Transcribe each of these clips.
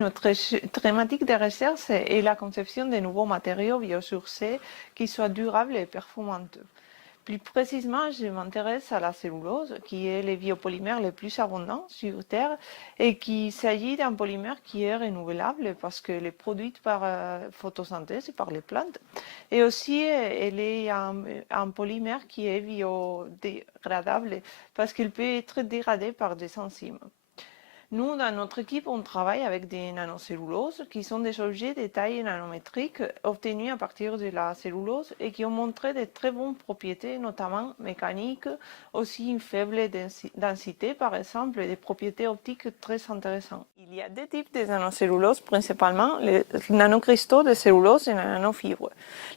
Notre thématique de recherche est la conception de nouveaux matériaux biosourcés qui soient durables et performants. Plus précisément, je m'intéresse à la cellulose, qui est le biopolymère le plus abondant sur Terre et qu'il s'agit d'un polymère qui est renouvelable parce qu'elle est produite par photosynthèse, par les plantes. Et aussi, elle est un polymère qui est biodégradable parce qu'il peut être dégradé par des enzymes. Nous, dans notre équipe, on travaille avec des nanocelluloses qui sont des objets de taille nanométrique obtenus à partir de la cellulose et qui ont montré de très bonnes propriétés, notamment mécaniques, aussi une faible densité, par exemple, et des propriétés optiques très intéressantes. Il y a deux types de nanocellulose, principalement les nanocristaux de cellulose et les nanofibres.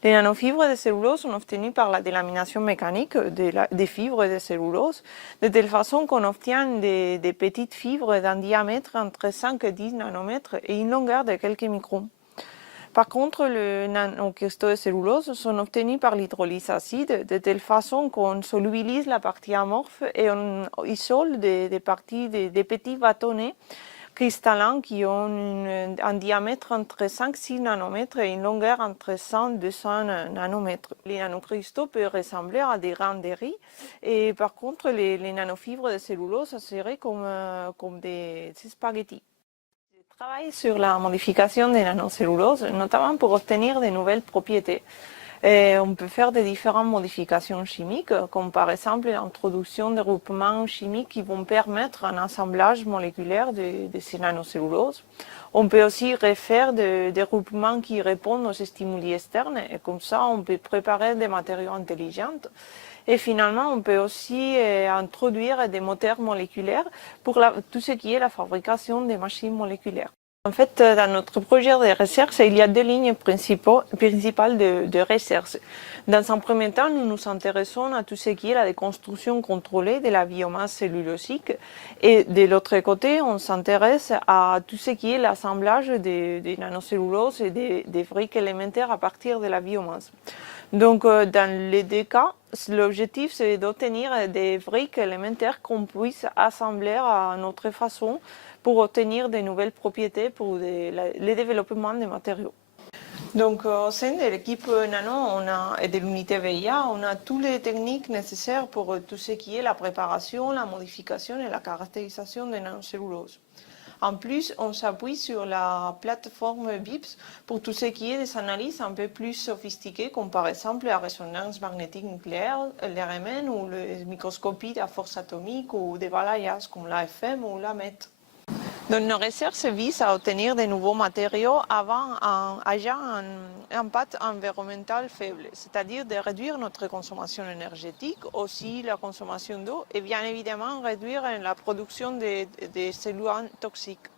Les nanofibres de cellulose sont obtenues par la délamination mécanique des fibres de cellulose, de telle façon qu'on obtient des petites fibres d'un diamètre entre 5 et 10 nanomètres et une longueur de quelques microns. Par contre, les nanocristaux de cellulose sont obtenus par l'hydrolyse acide, de telle façon qu'on solubilise la partie amorphe et on isole des parties, des petits bâtonnets cristallins qui ont un diamètre entre 5-6 nanomètres et une longueur entre 100-200 nanomètres. Les nanocristaux peuvent ressembler à des grains de riz et par contre les nanofibres de cellulose, ça serait comme des spaghettis. Je travaille sur la modification des nanocelluloses, notamment pour obtenir de nouvelles propriétés. On peut faire de différentes modifications chimiques, comme par exemple l'introduction de groupements chimiques qui vont permettre un assemblage moléculaire de ces nanocelluloses. On peut aussi refaire des groupements qui répondent aux stimuli externes et comme ça on peut préparer des matériaux intelligents. Et finalement, on peut aussi introduire des moteurs moléculaires pour tout ce qui est la fabrication des machines moléculaires. En fait, dans notre projet de recherche, il y a deux lignes principales de recherche. Dans un premier temps, nous nous intéressons à tout ce qui est la déconstruction contrôlée de la biomasse cellulosique. Et de l'autre côté, on s'intéresse à tout ce qui est l'assemblage des nanocelluloses et des briques élémentaires à partir de la biomasse. Donc, dans les deux cas, l'objectif, c'est d'obtenir des briques élémentaires qu'on puisse assembler à notre façon pour obtenir de nouvelles propriétés pour le développement des matériaux. Donc, au sein de l'équipe Nano et de l'unité VIA, on a toutes les techniques nécessaires pour tout ce qui est la préparation, la modification et la caractérisation des nanocelluloses. En plus, on s'appuie sur la plateforme BIPS pour tout ce qui est des analyses un peu plus sophistiquées, comme par exemple la résonance magnétique nucléaire, l'RMN ou la microscopie à force atomique ou des balayages comme l'AFM ou la MET. Donc, nos recherches visent à obtenir de nouveaux matériaux ayant un impact environnemental faible, c'est-à-dire de réduire notre consommation énergétique, aussi la consommation d'eau et bien évidemment réduire la production des cellules toxiques.